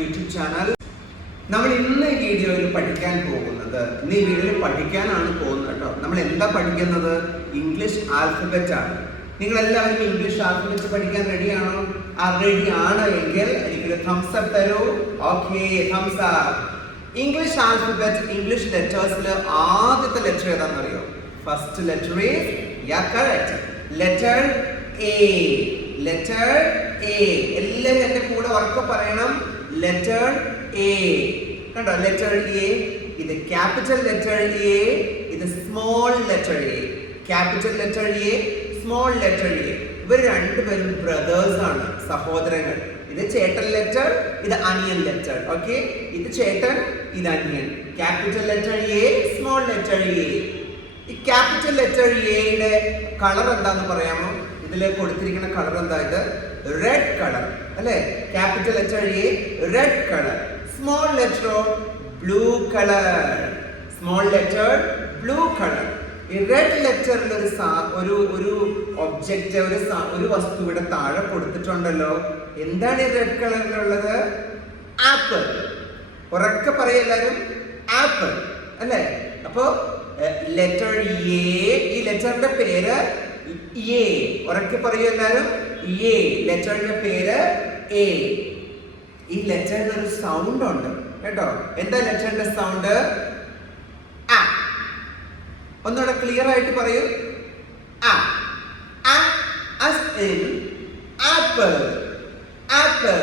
YouTube channel. നമ്മൾ ഇന്ന് ഈ വീഡിയോയിൽ പഠിക്കാൻ പോകുന്നത്, ഇന്ന് ഈ വീഡിയോയിൽ പഠിക്കാനാണ് പോകുന്നത് കേട്ടോ. നമ്മൾ എന്താ പഠിക്കുന്നത്? ഇംഗ്ലീഷ് ആൽഫബറ്റ് ആണ്. നിങ്ങൾ എല്ലാവരും ഇംഗ്ലീഷ് ആൽഫബറ്റ് പഠിക്കാൻ റെഡിയാണോ? റെഡി ആണ് എങ്കിൽ എനിക്കൊരു തംസ് അപ്പ് തരൂ. Okay, thumbs up. English alphabet, English ലെറ്റേഴ്സിൽ ആദ്യത്തെ ലെറ്റർ ഏതാണെന്നറിയോ? First letter is, yeah correct, letter A. Letter A. എല്ലാവരും എൻ്റെ കൂടെ ഉറക്കെ പറയണം. Letter A. കണ്ടോ? Letter A. ഇത് ക്യാപിറ്റൽ ലെറ്റർ എ, ഇത് small letter A. Capital letter A, small letter A. ഇവർ രണ്ടുപേരും ബ്രദേഴ്സ് ആണ്, സഹോദരങ്ങൾ. ഇത് ചേട്ടൻ ലെറ്റർ, ഇത് അനിയൻ ലെറ്റർ. ഓക്കെ, ഇത് ചേട്ടൻ, ഇത് അനിയൻ. Capital letter A, small letter A. ഈ ക്യാപിറ്റൽ ലെറ്റർ എയുടെ കളർ എന്താന്ന് പറയാമോ? ഇതിൽ കൊടുത്തിരിക്കുന്ന കളർ എന്താ? ഇത് റെഡ് കളർ അല്ലേ? Capital letter A red colour, small ലെറ്ററോ blue colour. Small letter blue colour. ഈ റെഡ് ലെറ്ററിൽ ഒരു ഒബ്ജക്റ്റ്, ഒരു വസ്തു ഇവിടെ താഴെ കൊടുത്തിട്ടുണ്ടല്ലോ. എന്താണ് ഈ റെഡ് കളറിലുള്ളത്? ആപ്പിൾ. ഉറക്കെ പറയെല്ലാരും, ആപ്പിൾ അല്ലേ? അപ്പോ ലെറ്റർ എ, ഈ ലെറ്ററിന്റെ പേര് എ. ഉറക്കെ പറയൂ എല്ലാരും, എ. ലെറ്ററിന്റെ പേര് എ. ഈ ലെറ്ററിന് ഒരു സൗണ്ട് ഉണ്ട് കേട്ടോ. എന്താ ലെറ്ററിന്റെ സൗണ്ട്? ആ. ഒന്നുകൂടെ ക്ലിയർ ആയിട്ട് പറയൂ. ആ. as in apple. Apple.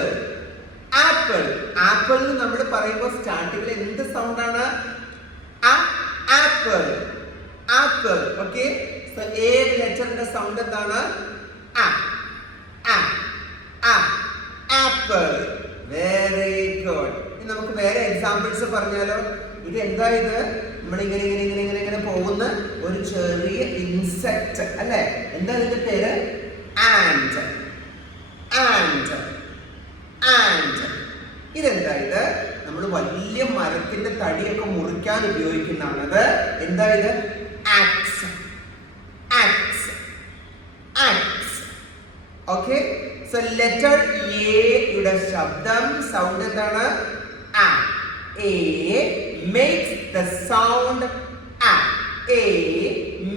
Apple. Apple എന്ന് നമ്മൾ പറയുമ്പോൾ സ്റ്റാർട്ടിങ്ങിൽ എന്ത് സൗണ്ട് ആണ്? Apple. Apple. Okay, so A ലെറ്ററിന്റെ സൗണ്ട് എന്താണ്? ആപ്പിൾ. Very good. ഇനി നമുക്ക് വേറെ എക്സാമ്പിൾസ് പറഞ്ഞാലോ? ഇത് എന്താ? ഇത് നമ്മളിങ്ങനെ ഇങ്ങനെ ഇങ്ങനെ ഇങ്ങനെ ഇങ്ങനെ പോകുന്ന ഒരു ചെറിയ ഇൻസെക്ട് അല്ലേ? എന്താ ഇതിന്റെ പേര്? ആൻഡ്. ആൻഡ്. ആൻഡ്. ഇതെന്താ? ഇത് നമ്മൾ വലിയ മരത്തിന്റെ തടിയൊക്കെ മുറിക്കാൻ ഉപയോഗിക്കുന്നതാണത്. എന്താ ഇത്? Axe. Axe. Axe. Okay, so letter A യുടെ ശബ്ദം, സൗണ്ട് എന്താണ്? ആ. എ മേക്സ് ദ സൗണ്ട് ആ. എ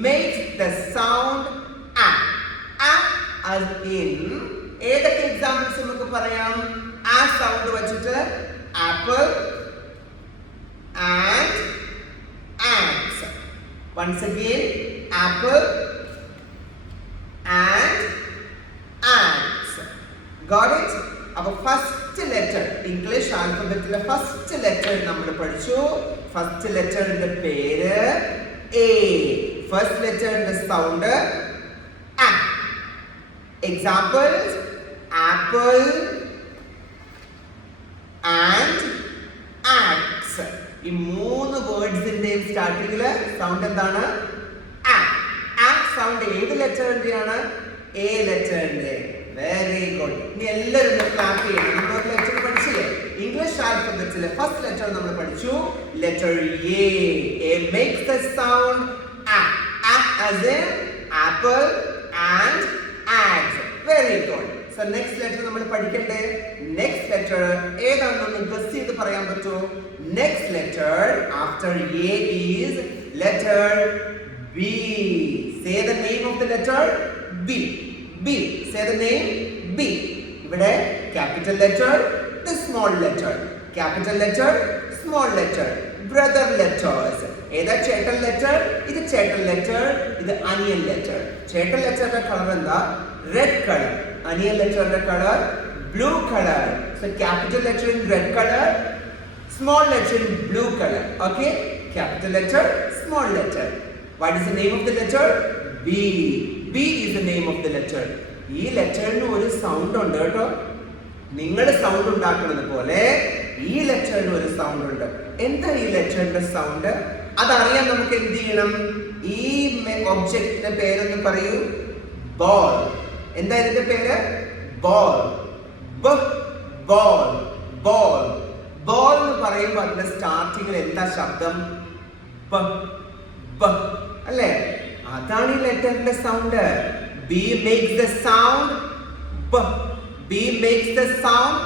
മേക്സ് ദ സൗണ്ട് ആ. as in, ഏതൊക്കെ എക്സാമ്പിൾസ് നമുക്ക് പറയാം? ആ സൗണ്ട് വെച്ചിട്ട് apple and axe. once again, apple and ants. Got it? അപ്പോൾ ഫസ്റ്റ് ലെറ്റർ, ഇംഗ്ലീഷ് ആൽഫബറ്റിലെ ഫസ്റ്റ് ലെറ്റർ നമ്മൾ പഠിച്ചു. ഫസ്റ്റ് ലെറ്ററിന്റെ പേര് എ. ഫസ്റ്റ് ലെറ്ററിന്റെ സൗണ്ട് ആ. Examples: apple and axe. ഈ മൂന്ന് വേർഡ്സിന്റെയും സ്റ്റാർട്ടിങ്ങില് സൗണ്ട് എന്താണ്? ആ. ആ സൗണ്ട് ഏത് ലെറ്ററിന്റെയാണ്? എ ലെറ്ററിന്റെ. Very good. ഇനി എല്ലാവരും ക്ലാപ്പ് ചെയ്യണം. നമ്മൾ ലെറ്റർ പഠിച്ചില്ലേ? ഇംഗ്ലീഷ് ആൽഫബറ്റിലെ ഫസ്റ്റ് ലെറ്റർ നമ്മൾ പഠിച്ചു, letter A. A makes the sound ആ. as in apple and eggs. Very good. So next letter നമ്മൾ പഠിക്കണ്ടേ? നെക്സ്റ്റ് ലെറ്റർ ഏതാണെന്ന് ഗസ് ചെയ്ത് പറയാൻ പറ്റുമോ? Next letter after A is letter B. Say the name of the letter B. B. Say the name B. ഇവിടെ capital letter, ഇത് small letter. Capital letter, small letter. Brother letters. ഏതാ ചേട്ടൻ letter? ഇത് ചേട്ടൻ letter, ഇത് അനിയൻ letter. ചേട്ടൻ ലെറ്ററിന്റെ കളർ എന്താ? Red colour. അനിയൻ ലെറ്ററിന്റെ colour blue colour. So capital letter in red colour, small letter in blue colour. Okay, capital letter, small letter. What is the name of the letter? B. B is the name of the letter. ഈ ലെറ്ററിന് ഒരു sound ഉണ്ട് കേട്ടോ. നിങ്ങൾ sound ഉണ്ടാക്കുന്നത് പോലെ ഈ ലെറ്ററിന് ഒരു സൗണ്ട് ഉണ്ട്. എന്താ ഈ ലെറ്ററിന്റെ സൗണ്ട്? അതറിയാൻ നമുക്ക് എന്ത് ചെയ്യണം? ഈ ഒബ്ജക്റ്റിന്റെ പേരൊന്ന് പറയൂ. ബോൾ. എന്താ ഇതിന്റെ പേര്? ബോൾ. ബോൾ. ബോൾ. ബോൾ എന്ന് പറയുമ്പോൾ അതിന്റെ സ്റ്റാർട്ടിങ്ങിൽ എന്താ ശബ്ദം? അല്ലേ? അതാണ് ഈ ലെറ്ററിന്റെ sound. B makes the sound B makes the sound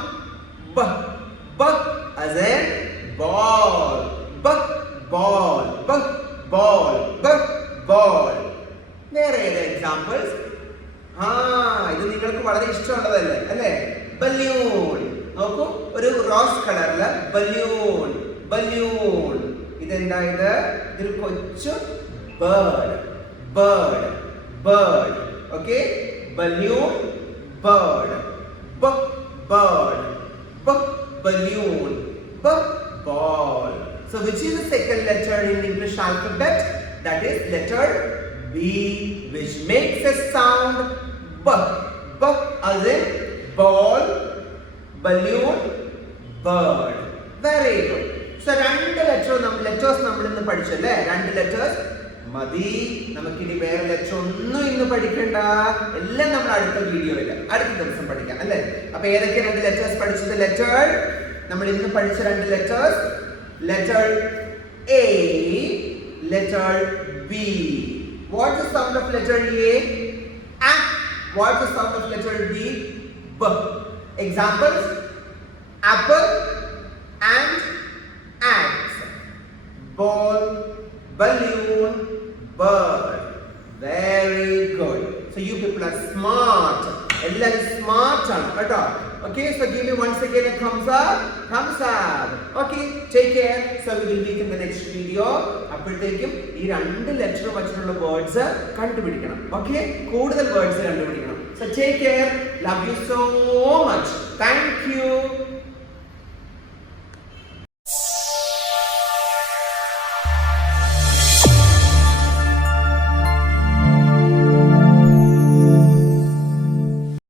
B. B as in ball. B, ball. B, ball. B, ball. വേറെ ഏത് എക്സാമ്പിൾസ്? ഇത് നിങ്ങൾക്ക് വളരെ ഇഷ്ടമുള്ളതല്ലേ അല്ലേ? ബലൂൺ. നോക്കൂ, ഒരു റോസ് കളറില് ബലൂൺ. ബലൂൺ ഇതെന്തായത്? ഇതൊരു കൊച്ചു bird. Bird. Bird. Okay, balloon, bird. ബ, ബേർഡ്. ബ, ബലൂൺ. ബ, ball. So which is the second letter in English alphabet? That is letter B, which makes a sound B. B as in ball, balloon, bird. Very good. So രണ്ട് letters നമ്മൾ ഇന്ന് പഠിച്ചല്ലേ? രണ്ട് letters മതി. നമുക്കിനി വേറെ letter ഒന്നും ഇന്ന് പഠിക്കണ്ട. എല്ലാം നമ്മൾ അടുത്ത വീഡിയോയിൽ അടുത്ത ദിവസം പഠിക്കാം അല്ലേ? അപ്പൊ ഏതൊക്കെ രണ്ട് ലെറ്റേഴ്സ് പഠിച്ചത്? ലെറ്റർ നമ്മൾ ഇന്ന് പഠിച്ച രണ്ട് letters, letter A, letter B. What's the sound of letter A? A. What's the sound of letter B? B. Examples: apple, ant, ants. Ball, balloon, bird. Very good. So you people are smart. Everyone smart കേട്ടോ. Okay, so give me once again a thumbs up. Thumbs up. Okay, take care. So we will meet in the next video. അപ്പോഴത്തേക്കും ഈ രണ്ട് letter വെച്ചിട്ടുള്ള words കണ്ടുപിടിക്കണം. Okay, കൂടുതൽ words കണ്ടുപിടിക്കണം. So take care. Love you so much. Thank you.